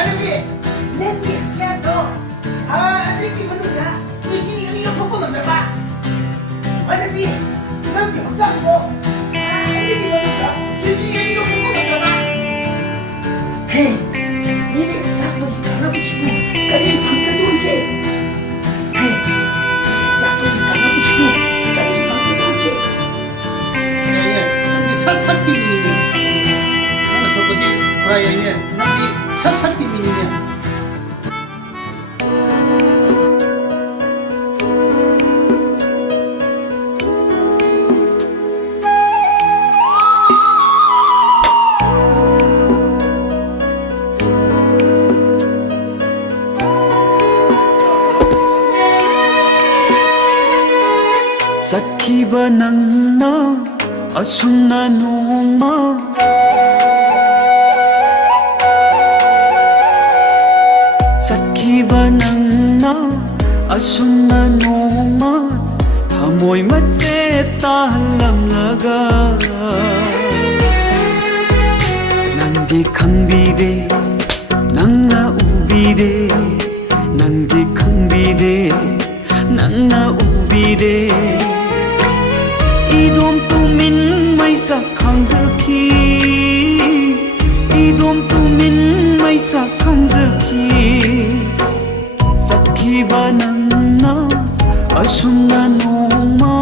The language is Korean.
만약에 내 미역자도 내 집은이라 이 집이 이거 보고 만들어봐. 만약에 난 병자고 내 집은이라 이 집이 이거 보고 만들어봐. 헤이 니네 닭도시 강아부시고 까지 덤벼들게. 헤이 닭도시 강아부시고 까지 덤벼들게. nanti sat bininya mana seperti rayanya nanti sat bininya. sakhiba nangna asumna noma sakhiba nangna asumna noma thamoi mache talamlaga nangdi khangbire nangna ubire nangdi khangbire nangna ubire idom tumin mai sa khangzaki idom tumin mai sa khangzaki sakhiba nangna asumna noma